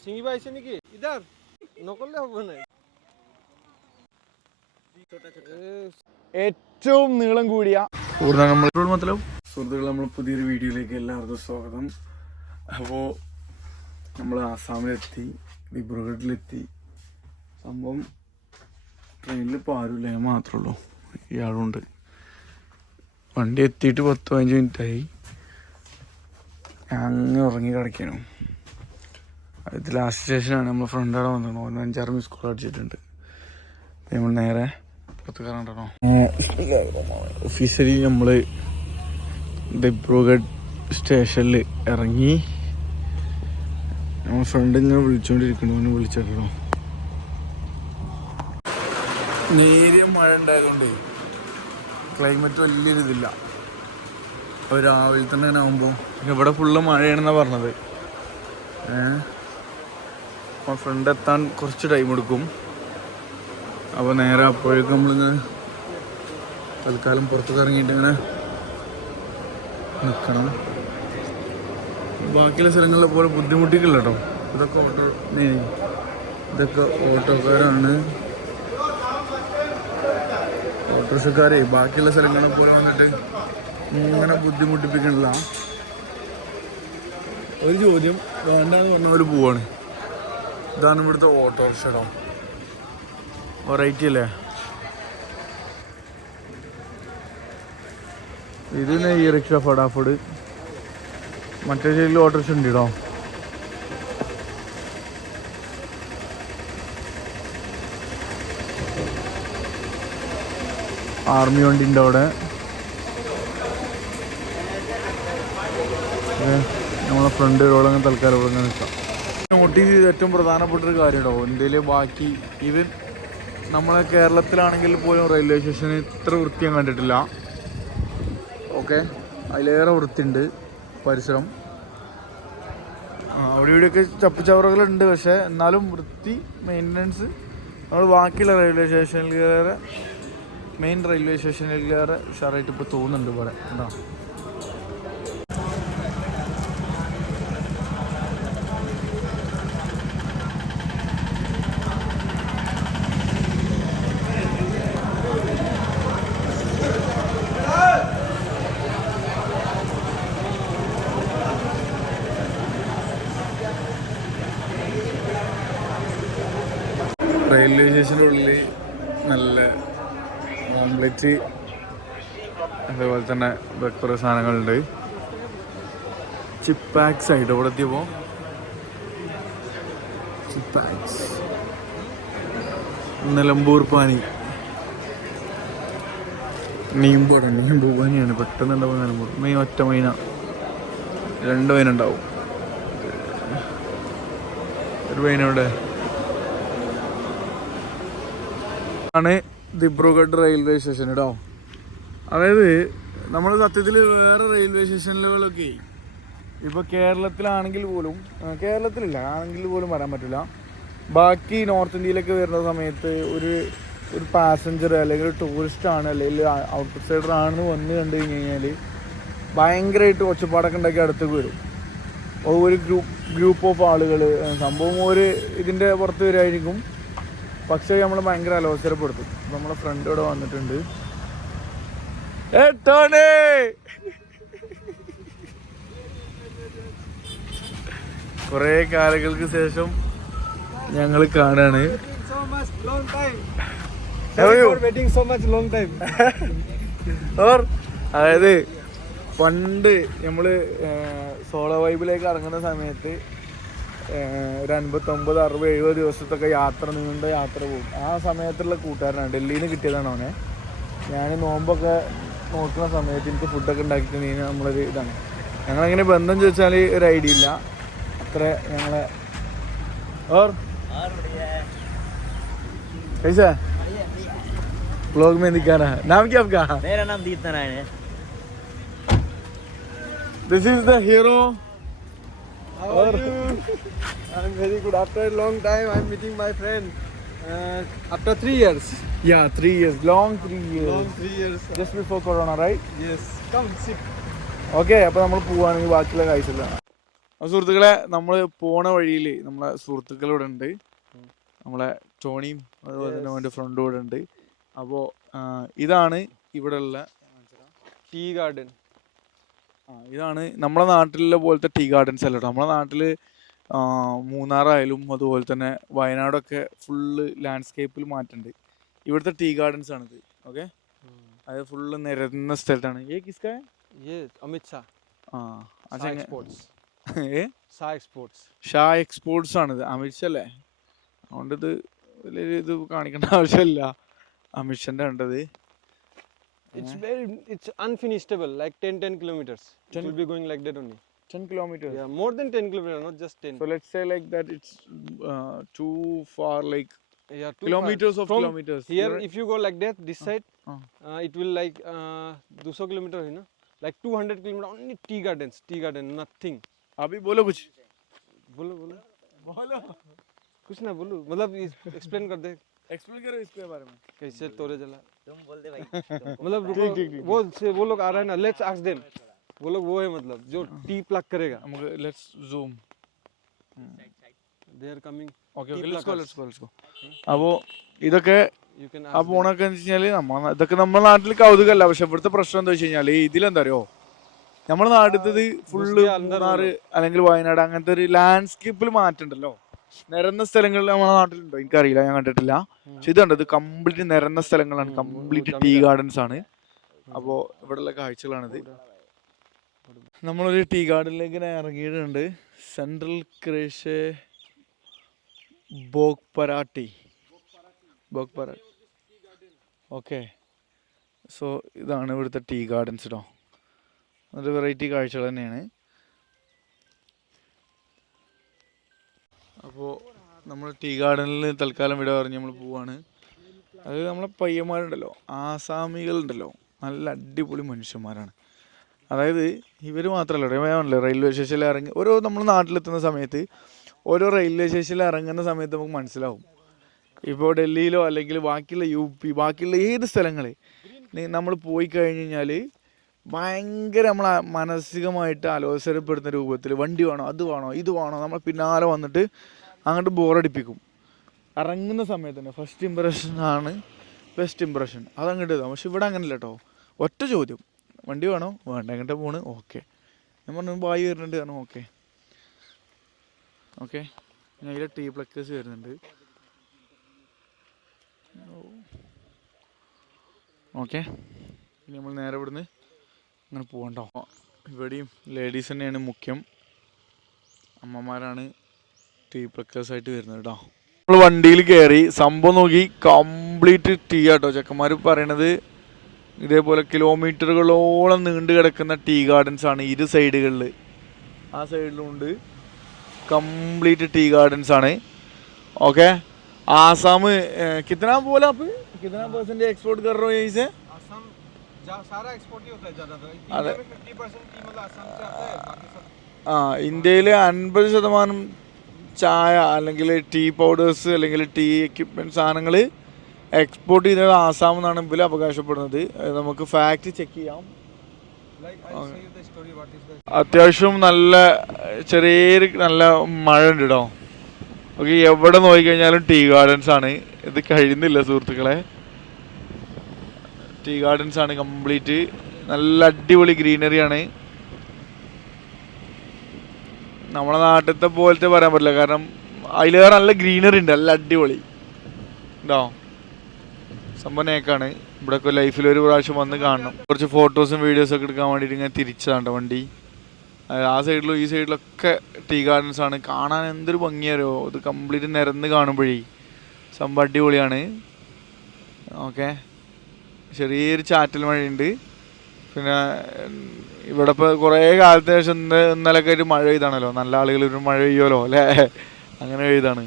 সিঙ্গি পাইছে নাকি ইদার নকলে হবে না ഏറ്റവും നീളം കൂടിയ സുഹൃത്തുക്കൾ നമ്മൾ പുതിയൊരു വീഡിയോയിലേക്ക് എല്ലാവർക്കും സ്വാഗതം അപ്പോൾ നമ്മൾ ആസാമിലെത്തി ദിബ്രുഗഡിലെത്തി സംഭവം ട്രെയിനിൽ ഇപ്പോൾ ആരുമില്ല ഞാൻ മാത്രമേ ഉള്ളൂ ഇയാളുണ്ട് വണ്ടി എത്തിയിട്ട് പത്ത് പതിനഞ്ച് മിനിറ്റായി ഞാൻ അങ്ങ് ഉറങ്ങി കിടക്കാനു അത് ലാസ്റ്റ് സ്റ്റേഷനാണ് നമ്മൾ ഫ്രണ്ട് അവിടെ വന്നിരുന്നു ഒന്ന് അഞ്ചാറ് മിസ് കോൾ അടിച്ചിട്ടുണ്ട്. നമ്മൾ നേരെ പുറത്ത് കയറണ്ടോ ഒഫീഷ്യലി നമ്മൾ ദിബ്രുഗഡ് സ്റ്റേഷനിൽ ഇറങ്ങി. നമ്മൾ ഫ്രണ്ട് ഇങ്ങനെ വിളിച്ചുകൊണ്ടിരിക്കുന്നു അവനെ വിളിച്ചിട്ടോ നേരിയ മഴ ഉണ്ടായതുകൊണ്ട് ക്ലൈമറ്റ് വലിയൊരു ഇതില്ല. രാവിലെ തന്നെ അങ്ങനെ ആകുമ്പോൾ ഇവിടെ ഫുള്ള് മഴയാണെന്നാണ് പറഞ്ഞത്. ഏഹ് അപ്പോൾ ഫ്രണ്ട് എത്താൻ കുറച്ച് ടൈം എടുക്കും. അപ്പോൾ നേരെ അപ്പോഴേക്കും നമ്മളിങ്ങനെ തൽക്കാലം പുറത്തേക്ക് ഇറങ്ങിയിട്ട് ഇങ്ങനെ നിൽക്കണം ബാക്കിയുള്ള സ്ഥലങ്ങളിലെ പോലെ ബുദ്ധിമുട്ടിക്കില്ല കേട്ടോ ഇതൊക്കെ ഓട്ടോ ഇതൊക്കെ ഓട്ടോക്കാരാണ്. ഓട്ടോറിക്ഷക്കാരെ ബാക്കിയുള്ള സ്ഥലങ്ങളെ പോലെ വന്നിട്ട് ഇങ്ങനെ ബുദ്ധിമുട്ടിപ്പിക്കണില്ല. ഒരു ചോദ്യം വേണ്ടാന്ന് പറഞ്ഞ പോലെ പോവാണ്. ഇതാണ് ഇവിടുത്തെ ഓട്ടോറിക്ഷ വെറൈറ്റി അല്ലേ ഇത് ഈ റിക്ഷ ഫടാഫുഡ് മറ്റേ സൈഡിൽ ഓട്ടോറിക്ഷ ഉണ്ട് കേട്ടോ ആർമി വണ്ടി ഉണ്ട് അവിടെ നമ്മളെ ഫ്രണ്ട് റോഡങ്ങ് തൽക്കാലം ഇവിടെ നിൽക്കാം. നോട്ടീസ് ചെയ്ത് ഏറ്റവും പ്രധാനപ്പെട്ട ഒരു കാര്യം കേട്ടോ ഇന്ത്യയിലെ ബാക്കി ഈവൻ നമ്മളെ കേരളത്തിലാണെങ്കിൽ പോലും റെയിൽവേ സ്റ്റേഷന് ഇത്ര വൃത്തി കണ്ടിട്ടില്ല. ഓക്കെ അതിലേറെ വൃത്തിയുണ്ട് പരിസരം. അവിടെ ഇവിടെയൊക്കെ ചപ്പുചവറുകളുണ്ട് പക്ഷേ എന്നാലും വൃത്തി മെയിന്റനൻസ് നമ്മൾ ബാക്കിയുള്ള റെയിൽവേ സ്റ്റേഷനിൽ കയറി മെയിൻ റെയിൽവേ സ്റ്റേഷനിൽ കയറി ഉഷാറായിട്ട് ഇപ്പോൾ തോന്നുന്നുണ്ട് ഇവിടെ. എന്താ റെയിൽവേ സ്റ്റേഷന്റെ ഉള്ളിൽ നല്ല ഓംലെറ്റ് അതേപോലെ തന്നെ കുറേ സാധനങ്ങളുണ്ട്. ചിപ്പാക്സ് ആയിട്ട് ഇവിടെ എത്തിയപ്പോൾ ചിപ്പാക്സ് നിലമ്പൂർ പാനി. നീമ്പോടെ നീമ്പൂ പാനിയാണ്. പെട്ടെന്ന് ഉണ്ടാവും നിലമ്പൂർ. മെയിൻ ഒറ്റ മൈന. രണ്ട് മൈന ഉണ്ടാവും ഒരു മൈന ഇവിടെ ആണ് ദിബ്രുഗഡ് റെയിൽവേ സ്റ്റേഷൻ കേട്ടോ അതായത് നമ്മൾ സത്യത്തിൽ വേറെ റെയിൽവേ സ്റ്റേഷനിലുകളൊക്കെ ഇപ്പോൾ കേരളത്തിലാണെങ്കിൽ പോലും കേരളത്തിലില്ല ആണെങ്കിൽ പോലും വരാൻ പറ്റില്ല ബാക്കി നോർത്ത് ഇന്ത്യയിലൊക്കെ വരുന്ന സമയത്ത് ഒരു ഒരു പാസഞ്ചർ അല്ലെങ്കിൽ ഒരു ടൂറിസ്റ്റ് ആണ് അല്ലെങ്കിൽ ഔട്ട് സൈഡർ ആണെന്ന് വന്ന് കണ്ടു കഴിഞ്ഞ് കഴിഞ്ഞാൽ ഭയങ്കരമായിട്ട് ഒച്ചപ്പാടൊക്കെ ഉണ്ടാക്കി അടുത്തേക്ക് വരും. ഒരു ഗ്രൂപ്പ് ഗ്രൂപ്പ് ഓഫ് ആളുകൾ സംഭവം ഒരു ഇതിന്റെ പുറത്ത് വരുമായിരിക്കും പക്ഷേ നമ്മൾ ഭയങ്കര അലോസരപ്പെടുത്തും. നമ്മളെ ഫ്രണ്ട് ഇവിടെ വന്നിട്ടുണ്ട്. ടോണി! കുറേ കാലങ്ങൾക്ക് ശേഷം ഞങ്ങൾ കാണാണ്. അതായത് പണ്ട് നമ്മൾ സോളോ വൈബിലേക്ക് ഇറങ്ങുന്ന സമയത്ത് ഒരു അൻപത്തൊമ്പത് അറുപത് എഴുപത് ദിവസത്തൊക്കെ യാത്ര നീണ്ട യാത്ര പോകും ആ സമയത്തുള്ള കൂട്ടുകാരനാണ് ഡൽഹിയിൽ നിന്ന് കിട്ടിയതാണ് അവനെ ഞാൻ നോമ്പൊക്കെ നോക്കുന്ന സമയത്ത് എനിക്ക് ഫുഡൊക്കെ ഉണ്ടാക്കി കഴിഞ്ഞാൽ നമ്മളൊരു ഇതാണ് ഞങ്ങളെങ്ങനെ ബന്ധം ചോദിച്ചാൽ ഒരു ഐഡിയ ഇല്ല അത്ര ഞങ്ങളെ ഓർ कैसा ब्लॉग में दिखाना है नाम क्या आपका मेरा नाम दीप नारायण है this is the hero how are you i'm very good after a long time i'm meeting my friend uh, after three years Yeah, three years, long three years. long three years Just before Corona, right? yes come sit okay അപ്പോൾ നമ്മൾ പോവുകയാണെങ്കിൽ ബാക്കിയുള്ള കാഴ്ചയില്ല സുഹൃത്തുക്കളെ നമ്മൾ പോണ വഴിയിൽ നമ്മളെ സുഹൃത്തുക്കളിവിടെ ഉണ്ട് നമ്മളെ ടോണിയും അതുപോലെ തന്നെ അവന്റെ ഫ്രണ്ടും ഇവിടെ ഉണ്ട് അപ്പോൾ ഇതാണ് ഇവിടെ ഉള്ള Tea garden. ആ, ഇതാണ് നമ്മുടെ നാട്ടിലെ പോലത്തെ ടീ ഗാർഡൻസ് അല്ല നമ്മുടെ നാട്ടിൽ മൂന്നാറായാലും അതുപോലെ തന്നെ വയനാടൊക്കെ ഫുള്ള് ലാൻഡ്സ്കേപ്പിൽ മാറ്റുന്നുണ്ട് ഇവിടുത്തെ ടീ ഗാർഡൻസ് ആണിത് ഓക്കെ? അത് ഫുള്ള് നിരന്ന സ്ഥലത്താണ്. ഏ കിസ്ക? അമിത് ഷാ ആ ഷാ എക്സ്പോർട്സ്. ആണിത് അമിത് ഷാ അല്ലേ? അതുകൊണ്ട് ഇത് വലിയ ഇത് കാണിക്കേണ്ട ആവശ്യമില്ല. അമിത് ഷാന്റെ കണ്ടത്. It's very it's unfinishable, like 10 10 kilometers. Ten it will be going like that only. 10 kilometers. Yeah, more than 10 kilometers, not just 10. So let's say like that it's uh, too far, like yeah, too kilometers far. of From kilometers. Here, right? if you go like that, this uh, side, uh. it will like uh, 200 kilometers, you know, like 200 kilometers only tea gardens, tea garden, nothing. Abhi bolo kuch. Bolo, bolo. Bolo. Kuch na bolo. Matlab, explain kar de. explain करो iske bare mein. Kaise tore jala. तुम बोल दे भाई मतलब रुको वो से वो लोग आ रहे हैं ना लेट्स आस्क देम वो लोग वो है मतलब जो टी प्लग करेगा നമുക്ക് let's zoom they are coming okay Tea okay let's go pluckers. Let's go let's go അപ്പോൾ ഇതൊക്കെ यू कैन ആ പോണൊക്കെ എന്ന് വെച്ച് കഴിഞ്ഞാൽ നമ്മ ഇതൊക്കെ നമ്മുടെ നാട്ടിൽ കൗതുകമല്ല പക്ഷെ ഇവിടുത്തെ പ്രശ്നം എന്താ വെച്ച് കഴിഞ്ഞാൽ ഇതിലെന്താ അറിയോ നമ്മുടെ നാട്ടിലത് ഫുള്ള് ദുസ്ബെ അന്തർ മൂന്നാറ് അല്ലെങ്കിൽ വയനാട് അങ്ങനത്തെ ഒരു ലാൻഡ്സ്കേപ്പിൽ മാറ്റുണ്ടല്ലോ നിരന്ന സ്ഥലങ്ങളിൽ നമ്മുടെ നാട്ടിലുണ്ടോ? എനിക്കറിയില്ല ഞാൻ കണ്ടിട്ടില്ല. പക്ഷെ ഇത് കംപ്ലീറ്റ് നിരന്ന സ്ഥലങ്ങളാണ്. കംപ്ലീറ്റ് ടീ ഗാർഡൻസ് ആണ്. അപ്പോൾ ഇവിടെയുള്ള കാഴ്ചകളാണിത്. നമ്മളൊരു ടീ ഗാർഡനിലേക്ക് ഇങ്ങനെ ഇറങ്ങിയിട്ടുണ്ട്. സെൻട്രൽ ക്രേഷ് ബോക് പരാട്ടി ബോക് പരാട്ടി ഓക്കെ. സോ ഇതാണ് ഇവിടുത്തെ ടീ ഗാർഡൻസ് കേട്ടോ നല്ല വെറൈറ്റി കാഴ്ചകൾ തന്നെയാണ്. അപ്പോൾ നമ്മൾ ടീ ഗാർഡനിൽ തൽക്കാലം വിട പറഞ്ഞ് നമ്മൾ പോവാണ്. അത് നമ്മളെ പയ്യന്മാരുണ്ടല്ലോ ആസാമികളുണ്ടല്ലോ നല്ല അടിപൊളി മനുഷ്യന്മാരാണ്. അതായത് ഇവർ മാത്രമല്ല ഞാൻ റെയിൽവേ സ്റ്റേഷനിൽ ഇറങ്ങി ഓരോ നമ്മൾ നാട്ടിലെത്തുന്ന സമയത്ത് ഓരോ റെയിൽവേ സ്റ്റേഷനിൽ ഇറങ്ങുന്ന സമയത്ത് നമുക്ക് മനസ്സിലാവും. ഇപ്പോൾ ഡൽഹിയിലോ അല്ലെങ്കിൽ ബാക്കിയുള്ള യു പി ബാക്കിയുള്ള ഏത് സ്ഥലങ്ങൾ നമ്മൾ പോയി കഴിഞ്ഞ് കഴിഞ്ഞാൽ ഭയങ്കര നമ്മളെ മാനസികമായിട്ട് അലോസരപ്പെടുന്ന രൂപത്തിൽ വണ്ടി വേണോ അത് വേണോ ഇത് വേണോ നമ്മൾ പിന്നാലെ വന്നിട്ട് അങ്ങോട്ട് ബോറടിപ്പിക്കും ഇറങ്ങുന്ന സമയത്ത് തന്നെ ഫസ്റ്റ് ഇമ്പ്രഷൻ ആണ് ബെസ്റ്റ് ഇമ്പ്രഷൻ അതങ്ങോട്ട് ഇതാവും. പക്ഷെ ഇവിടെ അങ്ങനെയല്ല കേട്ടോ ഒറ്റ ചോദ്യം. വണ്ടി വേണോ? വേണ്ട. എങ്ങോട്ട് പോണ്. ഓക്കെ ഞാൻ പറഞ്ഞു ബായി വരുന്നുണ്ട്. പറഞ്ഞു ഓക്കെ ഓക്കെ ഞാൻ ടീ പ്ലക്കേഴ്സ് വരുന്നുണ്ട്. ഓക്കെ ഇനി നമ്മൾ നേരെ ഇവിടുന്ന് അങ്ങനെ പോകണ്ടോ ഇവിടെയും ലേഡീസ് തന്നെയാണ് മുഖ്യം. അമ്മമാരാണ് ടീ പ്ലക്കേഴ്സായിട്ട് വരുന്നത് കേട്ടോ. നമ്മൾ വണ്ടിയിൽ കയറി സംഭവം നോക്കി കംപ്ലീറ്റ് ടീ ആട്ടോ. ചെക്കന്മാർ പറയണത് ഇതേപോലെ കിലോമീറ്ററുകളോളം നീണ്ടു കിടക്കുന്ന ടീ ഗാർഡൻസ് ആണ് ഇരു സൈഡുകളിൽ ആ സൈഡിലുണ്ട് കംപ്ലീറ്റ് ടീ ഗാർഡൻസ് ആണ്. ഓക്കെ ആസാം കിത്തനാ പോലെ കിത്തന പേഴ്സന്റെ എക്സ്പോർട്ട് കറോ ചോദിച്ചേ അതെ ആ ഇന്ത്യയിൽ അൻപത് ശതമാനം ചായ അല്ലെങ്കിൽ ടീ പൗഡേഴ്സ് അല്ലെങ്കിൽ ടീ എക്യുപ്മെന്റ് സാധനങ്ങൾ എക്സ്പോർട്ട് ചെയ്യുന്നത് ആസാം എന്നാണ് ഇതിൽ അവകാശപ്പെടുന്നത്. നമുക്ക് ഫാക്റ്റ് ചെക്ക് ചെയ്യാം. അത്യാവശ്യം നല്ല ചെറിയ നല്ല മഴ ഉണ്ട് കേട്ടോ ഓക്കെ എവിടെ നോക്കിക്കഴിഞ്ഞാലും ടീ ഗാർഡൻസ് ആണ്. ഇത് കഴിയുന്നില്ല സുഹൃത്തുക്കളെ. ടീ ഗാർഡൻസ് ആണ് കംപ്ലീറ്റ് നല്ല അടിപൊളി ഗ്രീനറി ആണ്. നമ്മളെ നാട്ടിലത്തെ പോലത്തെ പറയാൻ പറ്റില്ല. കാരണം അതിലേറെ നല്ല ഗ്രീനറി ഉണ്ട്. നല്ല അടിപൊളി. ഉണ്ടോ? സംഭവം നേക്കാണ്. ഇവിടെ ലൈഫിൽ ഒരു പ്രാവശ്യം വന്ന് കാണണം. കുറച്ച് ഫോട്ടോസും വീഡിയോസും ഒക്കെ എടുക്കാൻ വേണ്ടിയിട്ട് ഇങ്ങനെ തിരിച്ചതാണ്ട് വണ്ടി? ആ സൈഡിലും ഈ സൈഡിലൊക്കെ ടീ ഗാർഡൻസ് ആണ്. കാണാൻ എന്തൊരു ഭംഗിയാരോ ഇത് കംപ്ലീറ്റ് നിരന്ന് കാണുമ്പോഴേ. സംഭവം അടിപൊളിയാണ്. ഓക്കെ ചെറിയൊരു ചാറ്റൽ മഴയുണ്ട്. പിന്നെ ഇവിടെ ഇപ്പോൾ കുറേ കാലത്തിന് ശേഷം ഇന്ന് ഇന്നലൊക്കെ ഒരു മഴ പെയ്താണല്ലോ. നല്ല ആളുകൾ ഒരു മഴ പെയ്യുമല്ലോ അല്ലേ? അങ്ങനെ പെയ്താണ്.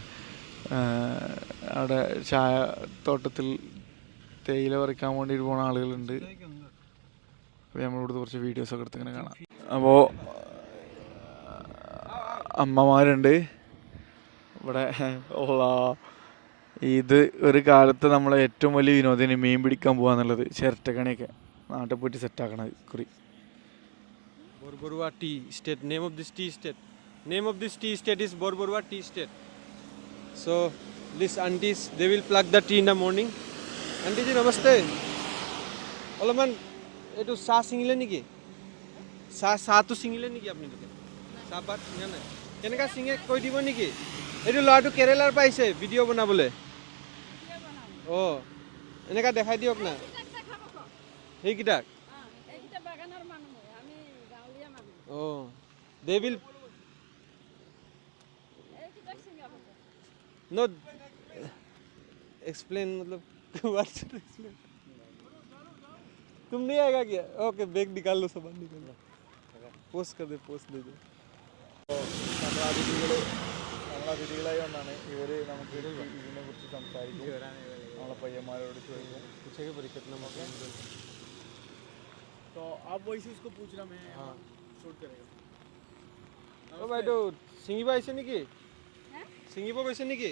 അവിടെ ചായ തോട്ടത്തിൽ തേയില പറിക്കാൻ വേണ്ടിയിട്ട് പോണ ആളുകളുണ്ട്. അപ്പോൾ നമ്മളിവിടുത്തെ കുറച്ച് വീഡിയോസൊക്കെ എടുത്ത് ഇങ്ങനെ കാണാം. അപ്പോൾ അമ്മമാരുണ്ട്. ഇവിടെ ഉള്ള ഇത് ഒരു കാലത്ത് നമ്മളെ ഏറ്റവും വലിയ വിനോദത്തിന് മീൻ പിടിക്കാൻ പോകാന്നുള്ളത് ചിരട്ടക്കണിയൊക്കെ നാട്ടിൽ പോയിട്ട് സെറ്റാക്കണത് കുറി Borborua tea state name of this tea state Name of this tea estate is Borborwa Tea Estate. So these aunties they will pluck the tea in the morning. Auntie ji namaste. অলপমান এইটো চাহ ছিঙিলে নেকি চাহ চাহটো ছিঙিলে নেকি আপোনালোকে চাহপাত ছিঙা নাই কেনেকুৱা ছিঙে কৈ দিব নেকি এইটো ল'ৰাটো কেৰেলাৰ পৰা আহিছে ভিডিঅ' বনাবলৈ অঁ এনেকুৱা দেখাই দিয়ক না সেইকেইটাক এইকেইটা বাগানৰ মানুহ আমি গাঁৱলীয়া মানুহ অঁ দে উইল এইকেইটাক ছিঙাব नो एक्सप्लेन मतलब what should explain तुम नहीं आएगा क्या ओके बैग निकाल लो सामान निकाल लो पोस्ट कर दे पोस्ट दे दो നമ്മൾ അതിഥികൾ നമ്മൾ അതിഥികളായി വന്നാണ് ഇവര് നമുക്ക് ഇതിനെ കുറിച്ച് സംസാരിക്കും നമ്മളെ പയ്യന്മാരോട് ചോദിക്കും पूछेगा पर कितना मौका तो आप वैसे उसको पूछना मैं शूट करेगा ओ भाई तो सिंगी भाई से निकी सिंगी भाई से निकी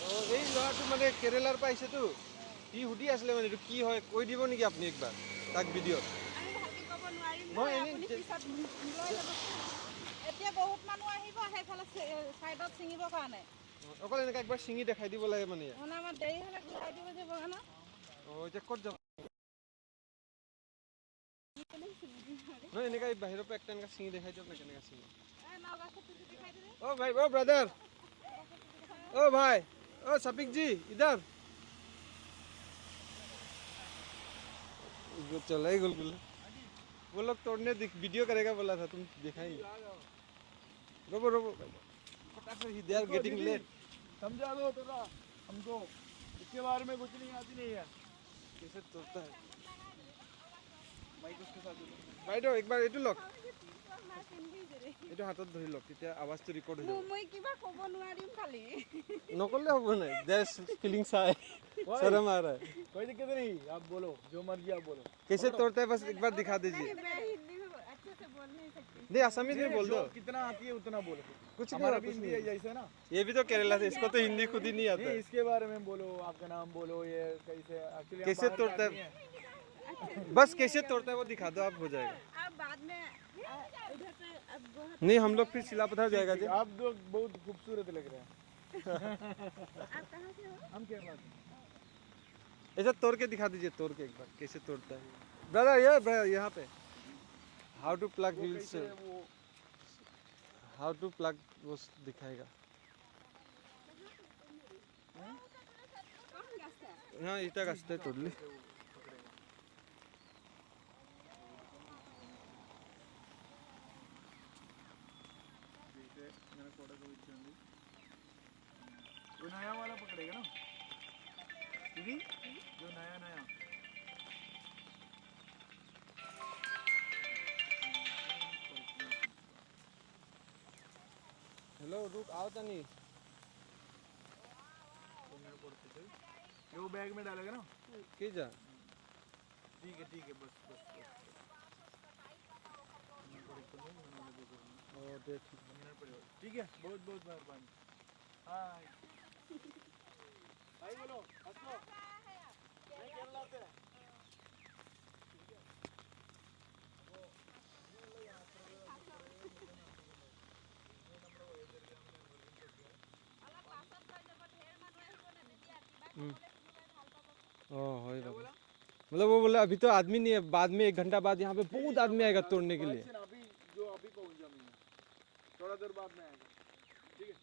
অঁ এই ল'ৰাটো মানে কেৰেলাৰ পৰা আহিছেতো সি সুধি আছিলে মানে এইটো কি হয় কৈ দিব নেকি আপুনি একবাৰ তাক ভিডিঅ'ত আমি ভালকে ক'ব নোৱাৰিম মই নহয়, এনেই আপুনি যে- পিছত লৈ যাব এতিয়া বহুত মানুহ আহিব সেইফালে চাইডত ছিঙিবৰ কাৰণে অকল এনেকৈ একবাৰ ছিঙি দেখাই দিব লাগে মানে মানে আমাৰ দেৰি হ'লে ঘূৰাই দিব যে বাগানত অঁ এতিয়া ক'ত যাব নহয় এনেকৈ বাহিৰৰ পৰা একটা এনেকৈ ছিঙি দেখাই দিয়ক না কেনেকৈ ছিঙি এই নগাঁও চুপি দেখাই দিলে ओ भाई ओ ब्रदर ओ भाई ओ सफिक जी इधर वो चला ही गुलगुल वो लोग तोड़ने वीडियो करेगा बोला था तुम दिखाई नहीं रोबो रोबो फटाक से दे आर गेटिंग लेट समझा दो थोड़ा हमको इसके बारे में कुछ नहीं आती नहीं है कैसे तोड़ता है माइक उसके साथ दे दो। বাইদেউ একবাৰ এইটো লওক এইটো হাতত ধৰি লওক তেতিয়া আৱাজটো ৰেকৰ্ড হৈ যাব মই কিবা ক'ব নোৱাৰিম খালি নকৰিলে হ'ব নাই জাষ্ট ফিলিং চাই शर्म आ रहा है कोई दिक्कत नहीं आप बोलो जो मर्जी आप बोलो कैसे तोड़ता है बस एक बार दिखा दीजिए मैं हिंदी में अच्छे से नहीं असमीज में बोल दो। कितना आती है उतना बोलो। कुछ नहीं हमारा भी कुछ हिंदी नहीं है जैसे ना? ये भी तो केरला से इसको तो हिंदी खुद ही नहीं आता नहीं है। इसके बारे में बोलो आपका नाम बोलो ये कैसे कैसे तोड़ता है? बस कैसे तोड़ता है वो दिखा दो आप हो जाएगा। बाद में नहीं हम लोग फिर सिला पत्थर जाएगा जी। आप लोग बहुत खूबसूरत लग रहे हैं। आप से हो? हम केरला से। ऐसा तोड़ के दिखा दीजिए तोड़ के एक बार कैसे तोड़ता है। दादा ये यहाँ पे। How to pluck wheels how to pluck वो? दिखाएगा। हाँ इटा कसते तोडली मैंने कोड़ा नया वाला पकड़ेगा ना? जो नया नया हेलो आओ तो नहीं ये वो बैग में डालेगा ना? की जा ठीक है ठीक है बस बस बस। और दे ठीक ठीक है बहुत बहुत मेहरबानी। हाय। भाई बोलो हंस मैं केरला से ओ हो रहा हाँ, मतलब वो बोले अभी तो आदमी नहीं है बाद में एक घंटा बाद यहाँ पे बहुत आदमी आएगा तोड़ने के लिए। जो अभी पहुँच थोड़ा देर बाद में आएगा ठीक है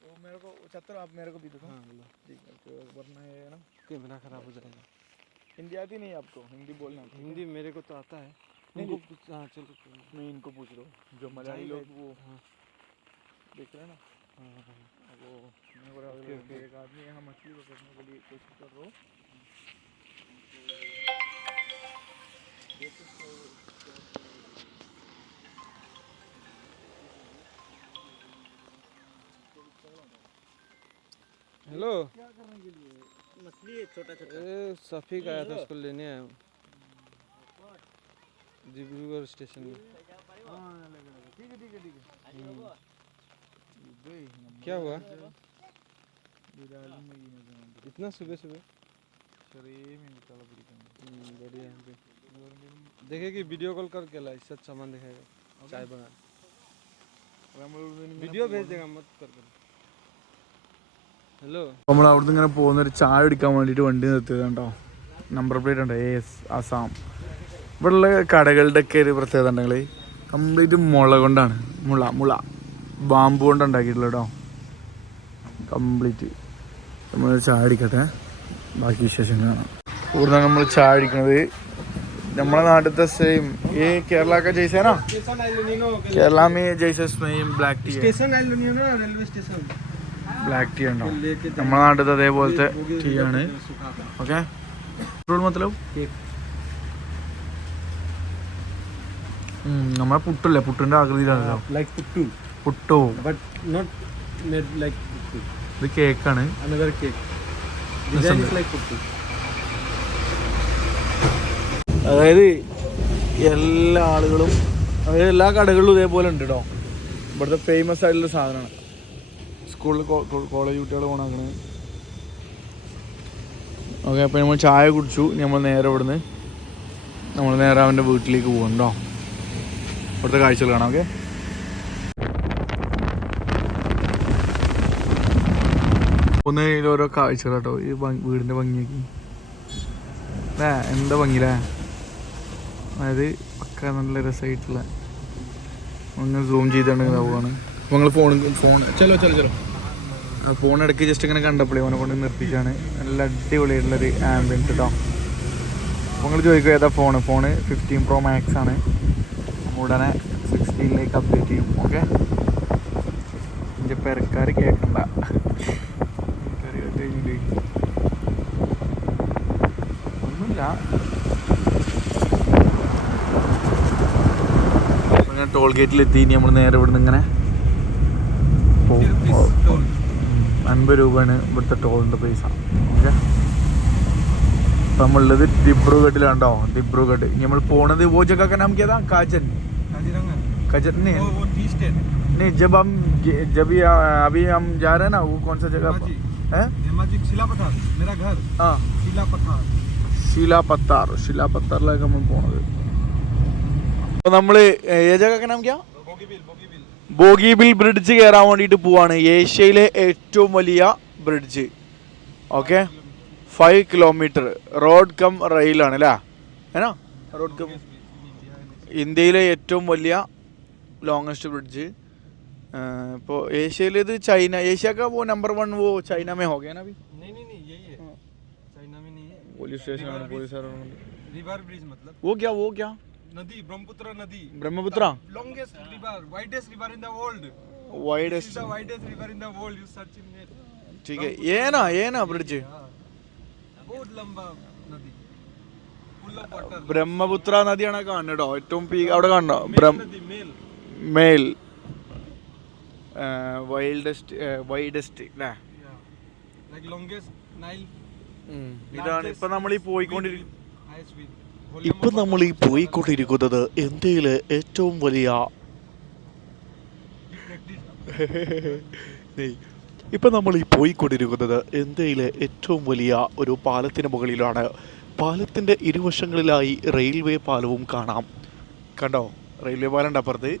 तो मेरे को छत्र आप मेरे को भी हाँ, तो वरना ना। कैमरा खराब हो जाएगा। हिंदी आती नहीं आपको? हिंदी बोलना हिंदी मेरे को तो आता है। कुछ- हाँ चलो मैं इनको पूछ रहा हूँ जो मलयाली लोग वो हाँ। देख रहे हैं ना? हाँ हाँ वो मैं बोला। एक आदमी यहाँ मछली पकड़ने के लिए कोशिश कर रहा हूँ। हेलो। क्या करने के लिए? मछली है छोटा छोटा ए सफीक आया था उसको लेने आया हूँ। डिब्रूगढ़ स्टेशन में हाँ लगा लगा ठीक है ठीक है ठीक है हम्म। गई क्या हुआ इतना सुबह सुबह ചെറിയ മീൻകുട്ടികളെ പിടിക്കുന്നത് हम्म, बढ़िया है देख- देखे कि वीडियो कॉल करके ला इससे अच्छा सामान दिखाएगा चाय बना അപ്പോൾ നമ്മളിവിടുന്ന് ഇങ്ങനെ वीडियो भेज देगा मत कर कर हेलो നമ്മൾ അവിടുന്ന് ഇങ്ങനെ പോകുന്ന ഒരു ചായ കുടിക്കാൻ വേണ്ടിയിട്ട് വണ്ടി നിർത്തിയത് കേട്ടോ നമ്പർ പ്ലേറ്റ് ഉണ്ട് എസ് ആസാം ഇവിടെയുള്ള കടകളുടെയൊക്കെ ഒരു പ്രത്യേകത ഉണ്ടെങ്കിൽ കംപ്ലീറ്റ് മുള കൊണ്ടാണ്. മുള മുള. ബാമ്പു കൊണ്ട് ഉണ്ടാക്കിയിട്ടുള്ള കേട്ടോ കംപ്ലീറ്റ് നമ്മൾ ചാടിക്കട്ടെ ബാക്കി വിശേഷം കാണാം. കൂടുതൽ നമ്മൾ ചാടിക്കണത് നമ്മുടെ നാട്ടിലത്തെ സെയിം ഈ കേരള ഒക്കെ ജയിച്ചാനോ Kerala same black tea black tea ഉണ്ടോ? നമ്മുടെ നാട്ടിലത്തെ അതേപോലത്തെ ടീ ആണ്. ഓക്കെ മാത്രം നമ്മളെ പുട്ടല്ലേ? പുട്ടിന്റെ ആകൃതിയിലാണല്ലോ. ലൈക്ക് പുട്ടു. പുട്ടോ. But not made like puttu ഇത് കേക്കാണ്. Another cake design is like puttu. അതായത് എല്ലാ ആളുകളും അതായത് എല്ലാ കടകളിലും ഇതേപോലെ ഉണ്ട് കേട്ടോ ഇവിടുത്തെ ഫേമസ് ആയിട്ടുള്ള സാധനമാണ്. സ്കൂളിൽ കോളേജ് കുട്ടികൾ ഓണാക്കണത് ഓക്കെ അപ്പോൾ നമ്മൾ ചായ കുടിച്ചു. നമ്മൾ നേരെ ഇവിടുന്ന് നമ്മൾ നേരെ അവന്റെ വീട്ടിലേക്ക് പോകണ്ടോ ഇവിടുത്തെ കാഴ്ചകൾ കാണാം ഓക്കെ ഒന്ന് ഓരോ കാഴ്ചകൾ കേട്ടോ ഈ വീടിന്റെ ഭംഗിയൊക്കെ. അല്ലേ എന്താ ഭംഗിയില്ലേ അതായത് പക്ക നല്ല രസമായിട്ടുള്ള ഒന്ന് സൂം ചെയ്തിട്ടുണ്ടെങ്കിൽ പോവാണ്. അപ്പോൾ നിങ്ങൾ ഫോൺ ഫോൺ ചലോ ചലോ ആ ഫോൺ ഇടയ്ക്ക് ജസ്റ്റ് ഇങ്ങനെ കണ്ടപ്പോഴേ ഓനെ കൊണ്ട് നിർത്തിച്ചാണ് നല്ല അടിപൊളിയായിട്ടുള്ളൊരു ആംബിയൻസ് കേട്ടോ അപ്പോൾ നിങ്ങൾ ചോദിക്കും ഏതാ phone phone fifteen pro max ആണ്. ഉടനെ സിക്സ്റ്റീനിലേക്ക് അപ്ഡേറ്റ് ചെയ്യും ഓക്കെ എന്റെ പെരക്കാർ കേൾക്കണ്ട ഒന്നുമില്ല. അങ്ങനെ ടോൾ ഗേറ്റിലെത്തി ഇനി നമ്മൾ നേരെ ഇവിടുന്ന് ഇങ്ങനെ അൻപത് രൂപയാണ് ഇവിടുത്തെ ടോളിന്റെ പൈസ. ഓക്കെ അപ്പം നമ്മളുള്ളത് ദിബ്രുഗഡിലാണ്ടോ ദിബ്രുഗഡ് ഇനി നമ്മൾ പോണത് वो जगह का नाम क्या था काजन काजीरंगा काजन नहीं वो वो टी स्टेट नहीं जब हम जब ये अभी हम जा रहे हैं ना वो कौन सा जगह धेमाजी। है धेमाजी शिला पठार मेरा घर हाँ शिला पठार ശിലാപത്താർ ശിലാപത്താറിലേക്ക് നമ്മൾ പോണത് അപ്പൊ നമ്മള് ഏ ജഗ നാം ക്യാ बोगीबिल बोगीबिल ബോഗിബിൽ ബ്രിഡ്ജ് കയറാൻ വേണ്ടിയിട്ട് പോവാണ് ഏഷ്യയിലെ ഏറ്റവും വലിയ bridge okay five kilometre road cum റെയിലാണ് അല്ലേ ഏനാ റോഡ് കം ഇന്ത്യയിലെ ഏറ്റവും വലിയ ലോങ്സ്റ്റ് ബ്രിഡ്ജ് ഇപ്പോൾ ഏഷ്യയിൽ ഇത് ചൈന ഏഷ്യ का वो नंबर वन वो चाइना में हो गया ना अभी नहीं नहीं नहीं यही है चाइना में नहीं है police station River police river bridge मतलब वो क्या वो क्या नदी ब्रह्मपुत्र नदी Brahmaputra longest river widest river in the world this is widest the widest river in the world you search in net ठीक है ये ना ये ना ब्रिज ബ്രഹ്മപുത്ര നദിയാണ് കാണുന്നത് ഏറ്റവും പീ അവിടെ കാണണോ മെയിൽ വൈൽഡസ്റ്റ് വൈഡസ്റ്റ് ഇതാണ് ഇപ്പൊ നമ്മൾ ഈ പോയിക്കൊണ്ടിരിക്കുന്നത് ഇപ്പൊ നമ്മൾ ഈ പോയിക്കൊണ്ടിരിക്കുന്നത് ഇന്ത്യയിലെ ഏറ്റവും വലിയ ഇപ്പൊ നമ്മൾ ഈ പോയിക്കൊണ്ടിരിക്കുന്നത് ഇന്ത്യയിലെ ഏറ്റവും വലിയ ഒരു പാലത്തിന് മുകളിലാണ്. പാലത്തിന്റെ ഇരുവശങ്ങളിലായി റെയിൽവേ പാലവും കാണാം. കണ്ടോ? റെയിൽവേ പാലം അപ്പുറത്ത്.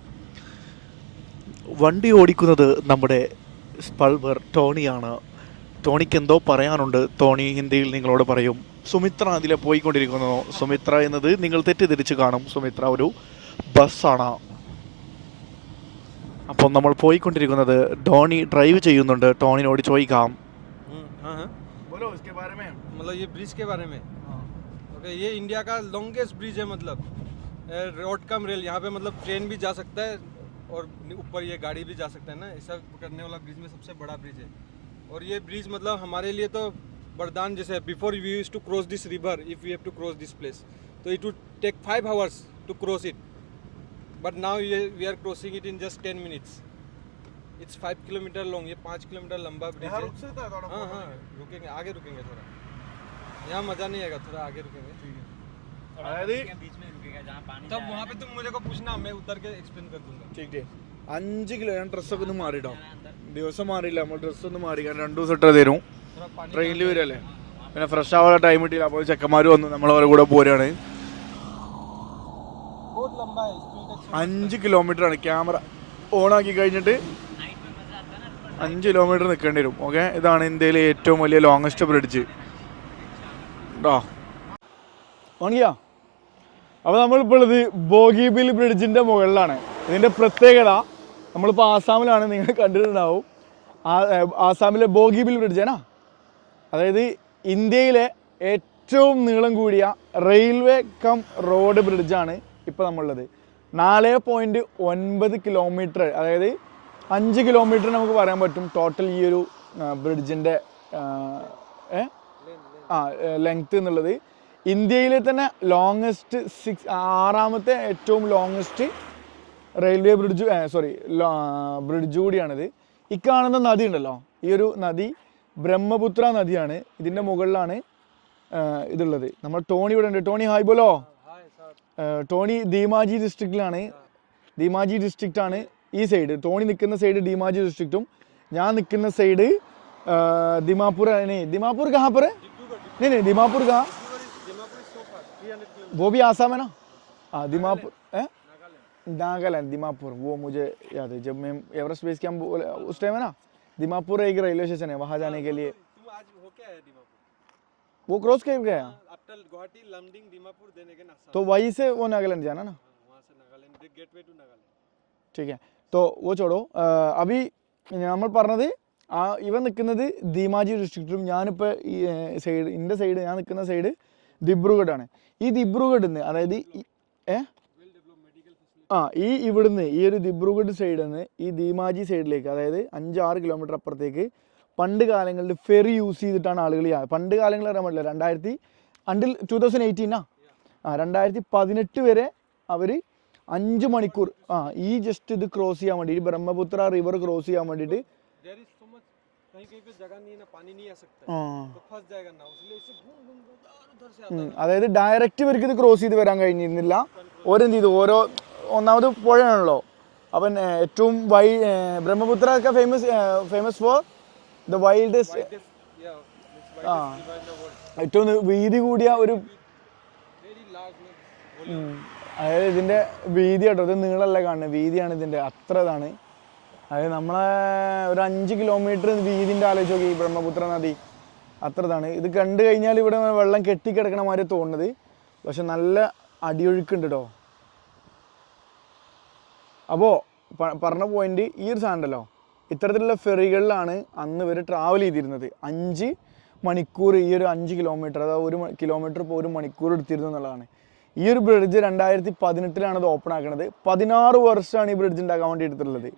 വണ്ടി ഓടിക്കുന്നത് നമ്മുടെ സ്പൾവർ ടോണിയാണ്. ടോണിക്ക് എന്തോ പറയാനുണ്ട്. ടോണി ഹിന്ദിയിൽ നിങ്ങളോട് പറയും. സുമിത്ര അതിലെ പോയിക്കൊണ്ടിരിക്കുന്നു. സുമിത്ര എന്നത് നിങ്ങൾ തെറ്റിദ്ധരിച്ച് കാണും. സുമിത്ര ഒരു ബസ്സാണ്. അപ്പോൾ നമ്മൾ പോയിക്കൊണ്ടിരിക്കുന്നത് ടോണി ഡ്രൈവ് ചെയ്യുന്നുണ്ട് ടോണിനോട് ചോദിക്കാം हम्म, हाँ हाँ बोलो उसके बारे में मतलब ये ब्रिज के बारे में ओके ये इंडिया का लॉन्गेस्ट ब्रिज है मतलब रोड कम रेल यहाँ पे मतलब ट्रेन भी जा सकता है और ऊपर ये गाड़ी भी जा सकता है ना ऐसा करने वाला ब्रिज में सबसे बड़ा ब्रिज है और ये ब्रिज मतलब हमारे लिए तो वरदान जैसे है before we use to cross this river if we have to cross this place तो it would take five hours to cross it but now we are crossing it in just ten minutes it's five kilometre long ये पाँच kilometre लंबा bridge है हाँ हाँ रुकेंगे आगे रुकेंगे थोड़ा यहाँ मजा नहीं आएगा थोड़ा आगे रुकेंगे അതായത് तब वहाँ पे तुम मुझे को पूछना मैं उतर के एक्सप्लेन कर दूंगा ठीक है അഞ്ച് കിലോ ഞാൻ ഡ്രസ്സൊക്കെ ഒന്ന് മാറിയിട്ടോ ദിവസം മാറിയില്ല നമ്മൾ ഡ്രസ്സ് ഒന്നും മാറി കാരണം രണ്ടു ദിവസം ഇട്ടേ തരും ട്രെയിനിൽ വരല്ലേ പിന്നെ ഫ്രഷ് ആവാൻ ടൈം കിട്ടിയില്ല അപ്പോൾ ചെക്കന്മാർ വന്നു നമ്മൾ അവരുടെ കൂടെ പോരുകയാണ് बहुत लंबा है स्पीड एक അഞ്ച് കിലോമീറ്റർ ആണ്. ക്യാമറ ഓൺ ആക്കി കഴിഞ്ഞിട്ട് അഞ്ച് കിലോമീറ്റർ നിൽക്കേണ്ടി വരും. ഓക്കെ ഇതാണ് ഇന്ത്യയിലെ ഏറ്റവും വലിയ ലോങ്സ്റ്റ് ബ്രിഡ്ജ് കേട്ടോ ഓണിയാ അപ്പോൾ നമ്മളിപ്പോൾ ഉള്ളത് ബോഗിബിൽ ബ്രിഡ്ജിന്റെ മുകളിലാണ്. ഇതിന്റെ പ്രത്യേകത നമ്മളിപ്പോൾ ആസാമിലാണ് നിങ്ങൾ കണ്ടിട്ടുണ്ടാവും. ആസാമിലെ ബോഗിബിൽ ബ്രിഡ്ജാണ് അതായത് ഇന്ത്യയിലെ ഏറ്റവും നീളം കൂടിയ റെയിൽവേ കം റോഡ് ബ്രിഡ്ജാണ് ഇപ്പോൾ നമ്മളുള്ളത്. നാല് പോയിന്റ് ഒൻപത് കിലോമീറ്റർ അതായത് അഞ്ച് കിലോമീറ്റർ നമുക്ക് പറയാൻ പറ്റും ടോട്ടൽ ഈ ഒരു ബ്രിഡ്ജിന്റെ ആ ലെങ്ത് എന്നുള്ളത്. ഇന്ത്യയിലെ തന്നെ ലോങ്ങസ്റ്റ് സിക്സ് ആറാമത്തെ ഏറ്റവും longest railway bridge sorry bridge കൂടിയാണിത്. ഈ കാണുന്ന നദി ഉണ്ടല്ലോ ഈ ഒരു നദി ബ്രഹ്മപുത്ര നദിയാണ്. ഇതിന്റെ മുകളിലാണ് ഇതുള്ളത്. നമ്മൾ ടോണി ഇവിടെ ഉണ്ട്. ടോണി ഹായ് ബോലോ? ടോണി ദീമാജി ഡിസ്ട്രിക്റ്റിലാണ് ദീമാജി ഡിസ്ട്രിക്റ്റാണ് ई സൈഡ് ടോണി നിൽക്കുന്ന സൈഡ് ദീമാജി डिस्ट्रिक्ट ഞാൻ നിൽക്കുന്ന दिमापुर ദിമാപൂർ ദിമാപൂर कहाँ पर है नहीं नहीं दिमापुर कहाँ वो भी आसाम है ना हाँ दिमापुर नागालैंड दिमापुर वो मुझे याद है जब मैं एवरेस्ट बेस के हम बोले उस टाइम है ना दिमापुर एक रेलवे स्टेशन है वहाँ जाने के लिए वो क्रॉस कर गया after Guwahati Lumding Dimapur then again Assam तो वहीं से वो नागालैंड जाना ना वहाँ से नागालैंड गेटवे टू नागालैंड ठीक है तो वो छोड़ो ആ, അഭി നമ്മൾ പറഞ്ഞത് ആ ഇവൻ നിൽക്കുന്നത് ധീമാജി ഡിസ്ട്രിക്റ്റിലും ഞാനിപ്പോൾ ഈ സൈഡ് എൻ്റെ സൈഡ് ഞാൻ നിൽക്കുന്ന സൈഡ് ദിബ്രുഗഡാണ് ഈ ദിബ്രുഗഡിൽ നിന്ന് അതായത് ഈ- ഏ ആ ഈ ഇവിടുന്ന് ഈ ഒരു ദിബ്രുഗഡ് സൈഡിൽ നിന്ന് ഈ ധീമാജി സൈഡിലേക്ക് അതായത് അഞ്ചാറ് കിലോമീറ്റർ അപ്പുറത്തേക്ക് പണ്ട് കാലങ്ങളിൽ ഫെറി യൂസ് ചെയ്തിട്ടാണ് ആളുകൾ യാ- പണ്ട് കാലങ്ങൾ പറയാൻ പറ്റില്ല രണ്ടായിരത്തി അണ്ടിൽ ടു തൗസൻഡ് എയ്റ്റീനാ ആ? രണ്ടായിരത്തി പതിനെട്ട് വരെ അവർ അഞ്ച് മണിക്കൂർ ആ ഈ ജസ്റ്റ് ഇത് ക്രോസ് ചെയ്യാൻ വേണ്ടി ഈ ബ്രഹ്മപുത്ര റിവർ ക്രോസ് ചെയ്യാൻ വേണ്ടിയിട്ട് അതായത് ഡയറക്റ്റ് ഇവർക്ക് ഇത് ക്രോസ് ചെയ്ത് വരാൻ കഴിഞ്ഞിരുന്നില്ല. ഓരെന്ത് ചെയ്തു ഓരോ ഒന്നാമത് പുഴയാണല്ലോ. അപ്പം ഏറ്റവും വൈ ബ്രഹ്മപുത്ര ഒക്കെ famous famous for the wildest ആ. ഏറ്റവും വീതി കൂടിയ ഒരു അതായത് ഇതിന്റെ വീതി കേട്ടോ ഇത് നീളല്ല കാണുന്നത്. വീതിയാണ് ഇതിന്റെ അത്ര ഇതാണ്. അതായത് നമ്മളെ ഒരു അഞ്ച് കിലോമീറ്റർ വീതിന്റെ ആലോചിച്ച് നോക്കി ബ്രഹ്മപുത്ര നദി. അത്ര ഇതാണ്. ഇത് കണ്ടു കഴിഞ്ഞാൽ ഇവിടെ വെള്ളം കെട്ടിക്കിടക്കണ മാതിരി തോന്നുന്നത്. പക്ഷെ നല്ല അടിയൊഴുക്കുണ്ട് കേട്ടോ അപ്പോൾ പറഞ്ഞ പോയിന്റ് ഈ ഒരു സാധനം ഉണ്ടല്ലോ. ഇത്തരത്തിലുള്ള ഫെറികളിലാണ് അന്ന് ഇവർ ട്രാവൽ ചെയ്തിരുന്നത്. അഞ്ച് മണിക്കൂർ ഈ ഒരു അഞ്ച് കിലോമീറ്റർ അതായത് ഒരു കിലോമീറ്റർ ഇപ്പോൾ ഒരു മണിക്കൂർ എടുത്തിരുന്നു എന്നുള്ളതാണ്. ഈ ഒരു ബ്രിഡ്ജ് രണ്ടായിരത്തി പതിനെട്ടിലാണ് ഇത് ഓപ്പൺ ആക്കുന്നത് പതിനാറ് വർഷമാണ് ഈ ബ്രിഡ്ജ് ഉണ്ടാക്കാൻ വേണ്ടി എടുത്തിട്ടുള്ളത്.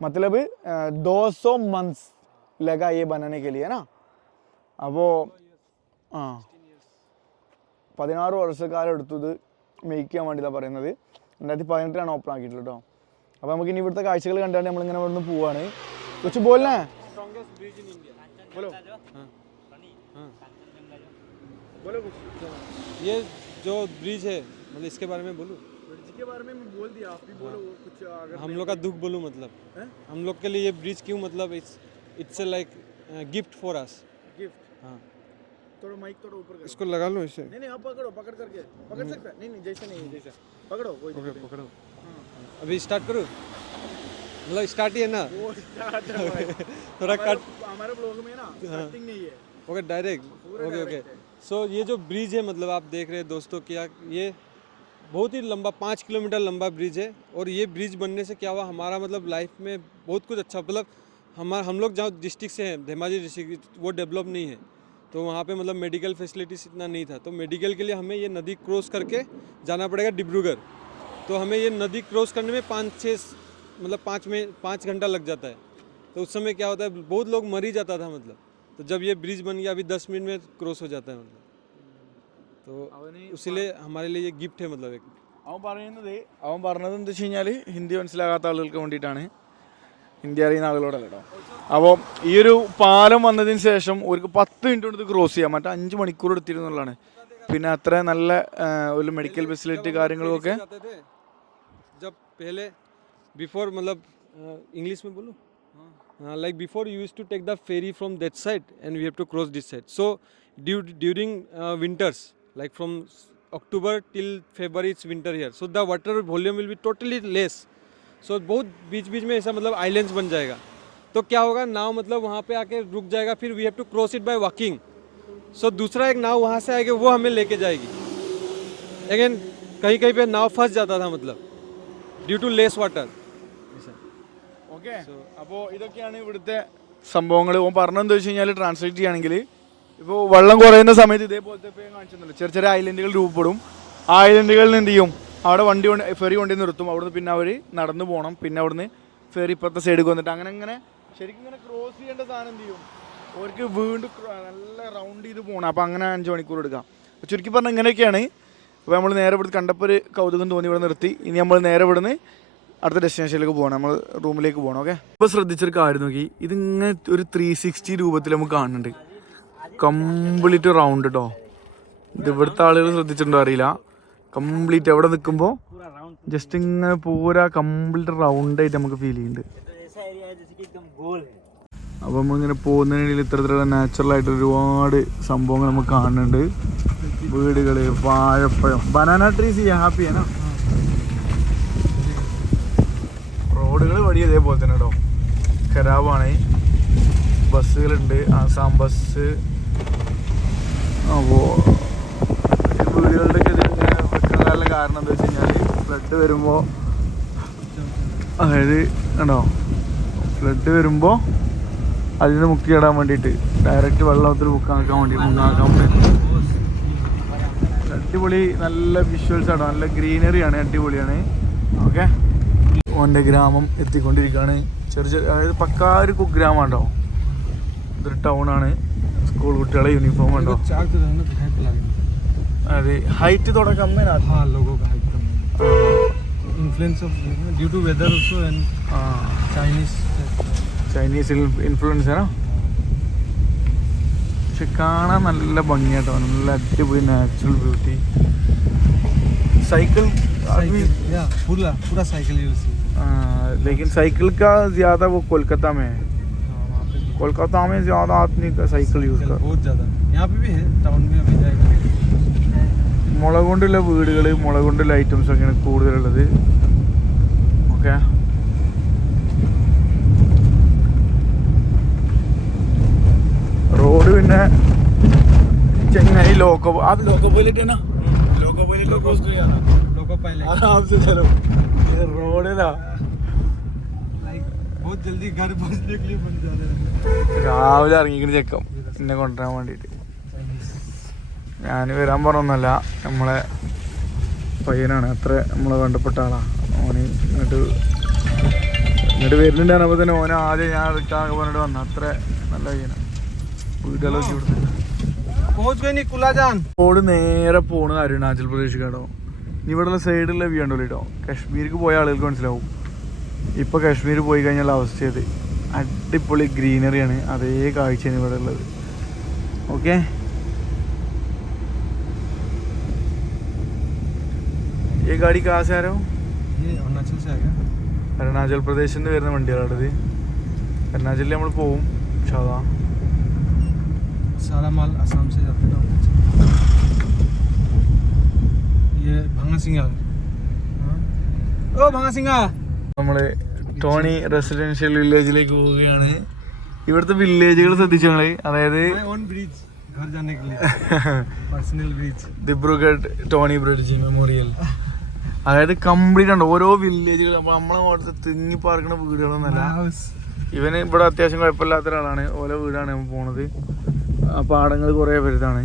മത്തലബ് ദോസോ മന്ത്സ് ലഗായേ ബനാനെ കെലിയനാ? അപ്പോൾ ആ. പതിനാറ് വർഷക്കാലം എടുത്തത് മേക്ക് ചെയ്യാൻ വേണ്ടിയിട്ടാണ് പറയുന്നത്. രണ്ടായിരത്തി പതിനെട്ടിലാണ് ഓപ്പൺ ആക്കിയിട്ടുള്ളത് കേട്ടോ അപ്പോൾ നമുക്ക് ഇനി ഇവിടുത്തെ കാഴ്ചകൾ കണ്ടാണ്ട് നമ്മളിങ്ങനെ ഇവിടുന്ന് പോവാണ്. കൊച്ചു പോലെ ഹലോ ये जो ब्रिज है मतलब इसके बारे में बोलूँ? ब्रिज के बारे में बोल दिया आप भी बोलो कुछ अगर हम लोग का दुख बोलूँ मतलब? हैं? हम लोग के लिए ये ब्रिज क्यों मतलब it's it's like gift for us gift हाँ। थोड़ा माइक थोड़ा ऊपर कर। इसको लगा लो इसे। नहीं नहीं आप पकड़ो पकड़ करके। पकड़ सकते हैं? नहीं नहीं जैसे नहीं जैसे। पकड़ो कोई ओके दिक्कत नहीं। पकड़ो। हाँ। अभी स्टार्ट करूँ। मतलब स्टार्ट ही है ना? वो start है थोड़ा कट हमारे ब्लॉग में ना कटिंग नहीं है। Okay direct okay okay so ये जो ब्रिज है मतलब आप देख रहे हैं दोस्तों क्या ये बहुत ही लंबा, पाँच किलोमीटर लंबा ब्रिज है और ये ब्रिज बनने से क्या हुआ? हमारा मतलब लाइफ में बहुत कुछ अच्छा मतलब हमारा, हम लोग जहाँ डिस्ट्रिक्ट से हैं, धेमाजी डिस्ट्रिक्ट वो डेवलप नहीं है। तो वहाँ पे मतलब मेडिकल फैसिलिटीज़ इतना नहीं था। तो मेडिकल के लिए हमें ये नदी क्रॉस करके जाना पड़ेगा डिब्रूगढ़। तो हमें ये नदी क्रॉस करने में पाँच छः मतलब पाँच में, पाँच घंटा लग जाता है। तो उस समय क्या होता है, बहुत लोग मर ही जाता था मतलब। तो जब ये ब्रिज बन गया अभी दस मिनट में क्रॉस हो जाता है मतलब तो इसीलिए हमारे लिए ये गिफ्ट है मतलब एक അവൻ പറയുന്നത് അവൻ പറഞ്ഞത് എന്താ വെച്ച് കഴിഞ്ഞാൽ ഹിന്ദി മനസ്സിലാകാത്ത ആളുകൾക്ക് വേണ്ടിയിട്ടാണ് ഹിന്ദി അറിയുന്ന ആളുകളോടല്ല കേട്ടോ അപ്പോൾ ഈ ഒരു പാലം വന്നതിന് ശേഷം ഒരു പത്ത് മിനിറ്റ് കൊണ്ട് ഇത് ക്രോസ് ചെയ്യാം മറ്റേ അഞ്ച് മണിക്കൂർ എടുത്തിരുന്നു എന്നുള്ളതാണ് പിന്നെ അത്ര നല്ല ആ, ഒരു മെഡിക്കൽ ഫെസിലിറ്റി കാര്യങ്ങളും ഒക്കെ जाते थे Uh, like before, you used to take the ferry from that side, and we have to cross this side. So, due, during uh, winters, like from October till February, it's winter here. So the water volume will be totally less. So बहुत बीच बीच में ऐसा मतलब islands बन जाएगा तो क्या होगा नाव मतलब वहाँ पे आके रुक जाएगा फिर we have to cross it by walking so दूसरा एक नाव वहाँ से आएगी वो हमें लेके जाएगी अगेन कहीं कहीं पे नाव फंस जाता था मतलब due to less water okay. അപ്പോൾ ഇതൊക്കെയാണ് ഇവിടുത്തെ സംഭവങ്ങൾ ഓൻ പറഞ്ഞെന്താ വെച്ച് കഴിഞ്ഞാൽ ട്രാൻസ്ലേറ്റ് ചെയ്യുകയാണെങ്കിൽ ഇപ്പോൾ വെള്ളം കുറയുന്ന സമയത്ത് ഇതേപോലത്തെ കാണിച്ചിട്ടുണ്ടല്ലോ. ചെറിയ ചെറിയ ഐലൻഡുകൾ രൂപപ്പെടും. ആ ഐലൻഡുകളിൽ എന്ത് ചെയ്യും? അവിടെ വണ്ടി കൊണ്ട് ഫെറി കൊണ്ടു നിർത്തും. അവിടുന്ന് പിന്നെ അവർ നടന്നു പോകണം പിന്നെ അവിടുന്ന് ഫെറി ഇപ്പുറത്തെ സൈഡിൽ വന്നിട്ട് അങ്ങനെ അങ്ങനെ ശരിക്കും ഇങ്ങനെ ക്രോസ് ചെയ്യേണ്ട സാധനം എന്ത് ചെയ്യും? അവർക്ക് വീണ്ടും നല്ല റൗണ്ട് ചെയ്ത് പോകണം അപ്പോൾ അങ്ങനെ അഞ്ച് മണിക്കൂർ എടുക്കാം. അപ്പോൾ ചുരുക്കി പറഞ്ഞാൽ ഇങ്ങനെയൊക്കെയാണ്. അപ്പോൾ നമ്മൾ നേരെ ഇവിടുന്ന് കണ്ടപ്പോൾ ഒരു കൗതുകം തോന്നി ഇവിടെ നിർത്തി. ഇനി നമ്മൾ നേരെ ഇവിടുന്ന് അടുത്ത ഡെസ്റ്റിനേഷനിലേക്ക് പോകണം നമ്മൾ റൂമിലേക്ക് പോകണം ഓക്കെ ഇപ്പോൾ ശ്രദ്ധിച്ചൊരു കാര്യം നോക്കി. ഇതിങ്ങനെ ഒരു ത്രീ സിക്സ്റ്റി രൂപത്തിൽ നമുക്ക് കാണുന്നുണ്ട്. കംപ്ലീറ്റ് റൗണ്ട് കേട്ടോ ഇത് ഇവിടുത്തെ ആളുകൾ ശ്രദ്ധിച്ചിട്ടുണ്ടോ അറിയില്ല. കംപ്ലീറ്റ് എവിടെ നിൽക്കുമ്പോൾ ജസ്റ്റ് ഇങ്ങനെ പൂരാ കംപ്ലീറ്റ് റൗണ്ട് ആയിട്ട് നമുക്ക് ഫീൽ ചെയ്യുന്നുണ്ട്. അപ്പോൾ നമ്മളിങ്ങനെ പോകുന്നതിനിടയിൽ ഇത്തരത്തിലുള്ള നാച്ചുറൽ ആയിട്ട് ഒരുപാട് സംഭവങ്ങൾ നമുക്ക് കാണുന്നുണ്ട്. വീടുകൾ വാഴപ്പഴം. ബനാന ട്രീസ് ഹാപ്പിയാണ് റോഡുകൾ വഴി ഇതേപോലെ തന്നെ കേട്ടോ ഖരാബാണ് ബസ്സുകളുണ്ട്. ആസാം ബസ്. അപ്പോൾ വീടുകളുടെ ഒക്കെ ഇതിങ്ങനെ വെക്കാനുള്ള കാരണം എന്താ വെച്ച് കഴിഞ്ഞാൽ ഫ്ലഡ് വരുമ്പോൾ അതായത് കണ്ടോ? ഫ്ലഡ് വരുമ്പോൾ അതിൽ നിന്ന് മുക്തി ഇടാൻ വേണ്ടിയിട്ട് ഡയറക്റ്റ് വെള്ളത്തിൽ മുക്കാക്കാൻ വേണ്ടി മുങ്ങാക്കാൻ വേണ്ടി. അടിപൊളി നല്ല വിഷ്വൽസ് ആണ്. നല്ല ഗ്രീനറി ഗ്രീനറിയാണ് അടിപൊളിയാണ്. ഓക്കെ ഓൻ്റെ ഗ്രാമം എത്തിക്കൊണ്ടിരിക്കുകയാണ് ചെറിയ ചെറിയ അതായത് പക്കാ ഒരു കുഗ്രാമം ഉണ്ടോ ഇതൊരു ടൗൺ ആണ് സ്കൂൾ കുട്ടികളെ യൂണിഫോം ഉണ്ടോ चार तो रहना दिखाई पे लगेगा അതെ ഹൈറ്റ് തുടക്കം हाँ लोगों का height come influence of due to weather also and Chinese Chinese influence ആണ് പക്ഷെ കാണാൻ നല്ല ഭംഗിയാട്ടോ നല്ല അടിപൊളി നാച്ചുറൽ ബ്യൂട്ടി साइकिल आदमी या पूरा पूरा साइकिल यूज आ, लेकिन साइकिल का ज्यादा वो कोलकाता में है वहाँ पे भी कोलकाता में ज्यादा आदमी का साइकिल यूज कर बहुत ज़्यादा यहाँ पे भी है टाउन में अभी जाएगा മുളക് കൊണ്ടുള്ള വീടുകൾ മുളക് കൊണ്ടുള്ള ഐറ്റംസ് ഒക്കെയാണ് കൂടുതലുള്ളത് ഓക്കെ റോഡ് പിന്നെ ചെങ്ങായി ലോക്കോ അത് ലോക്കോ പൈലറ്റ് ലോക്കോ പൈലറ്റ് लोगों രാവിലെ ഇറങ്ങിക്കണ ചെക്കം എന്നെ കൊണ്ടുവരാൻ വേണ്ടിയിട്ട്. ഞാൻ വരാൻ പറഞ്ഞൊന്നല്ല നമ്മളെ പയ്യനാണ്. അത്ര നമ്മളെ വേണ്ടപ്പെട്ട ആളാണ് ഓന് എന്നിട്ട് എന്നിട്ട് വരുന്നുണ്ടാണ് അപ്പോൾ തന്നെ ഓന ആദ്യം ഞാൻ എടുക്കാൻ പറഞ്ഞിട്ട് വന്ന. അത്ര നല്ല പയ്യനാണ് വീടുകളൊക്കെ ഇവിടുന്ന് റോഡ് നേരെ പോണ് അരുണാചൽ പ്രദേശ് കേട്ടോ. ഇനി ഇവിടെ സൈഡിലുള്ള വ്യൂ ഉണ്ടല്ലോ കേട്ടോ കശ്മീരിക്ക് പോയ ആളുകൾക്ക് മനസ്സിലാവും. ഇപ്പോൾ കാശ്മീർ പോയി കഴിഞ്ഞാൽ അവസ്ഥ ഇത് അടിപൊളി ഗ്രീനറിയാണ് അതേ കാഴ്ചയാണ് ഇവിടെ ഉള്ളത് ഓക്കെ ഈ ഗാഡി കാശാരോ ये अरुणाचल से आएगा അരുണാചൽ പ്രദേശിൽ നിന്ന് വരുന്ന വണ്ടികളാണിത് അരുണാചലിൽ നമ്മൾ പോവും ഷാദാ सारा माल आसाम से जाता है अरुणाचल ये भांगा सिंगा ओ भांगा सिंगा നമ്മൾ ടോണി റെസിഡൻഷ്യൽ വില്ലേജിലേക്ക് പോവുകയാണ്. ഇവിടുത്തെ വില്ലേജുകൾ ശ്രദ്ധിച്ചു ഞങ്ങൾ അതായത് ദിബ്രുഗഡ് ടോണി ബ്രിഡ്ജ് മെമ്മോറിയൽ. അതായത് കംപ്ലീറ്റ് ആണ്. ഓരോ വില്ലേജുകൾ നമ്മളെ അവിടുത്തെ തിങ്ങി പാർക്കുന്ന വീടുകളൊന്നല്ല. ഇവന് ഇവിടെ അത്യാവശ്യം കുഴപ്പമില്ലാത്ത ഒരാളാണ് ഓരോ വീടാണ് നമ്മൾ പോണത്. ആ പാടങ്ങൾ കുറേ വലുതാണ്.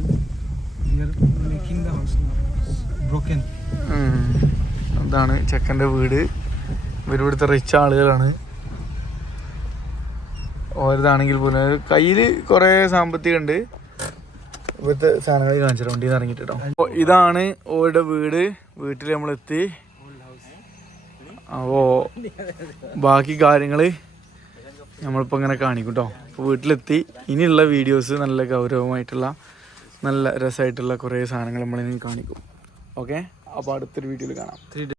അതാണ് ചെക്കന്റെ വീട്. ഇവർ ഇവിടുത്തെ റിച്ച് ആളുകളാണ്. ഓരതാണെങ്കിൽ പോലും കയ്യിൽ കുറേ സാമ്പത്തികമുണ്ട് ഇവിടുത്തെ സാധനങ്ങൾ കാണിച്ചിട്ട് വണ്ടിയിൽ നിന്ന് ഇറങ്ങിയിട്ടോ ഇതാണ് ഓരുടെ വീട്. വീട്ടിൽ നമ്മളെത്തി. അപ്പോൾ ബാക്കി കാര്യങ്ങൾ നമ്മളിപ്പോൾ ഇങ്ങനെ കാണിക്കും കേട്ടോ അപ്പോൾ വീട്ടിലെത്തി. ഇനിയുള്ള വീഡിയോസ് നല്ല ഗൗരവമായിട്ടുള്ള നല്ല രസമായിട്ടുള്ള കുറേ സാധനങ്ങൾ നമ്മളിനി കാണിക്കും. ഓക്കെ? അപ്പോൾ അടുത്തൊരു വീഡിയോയിൽ കാണാം.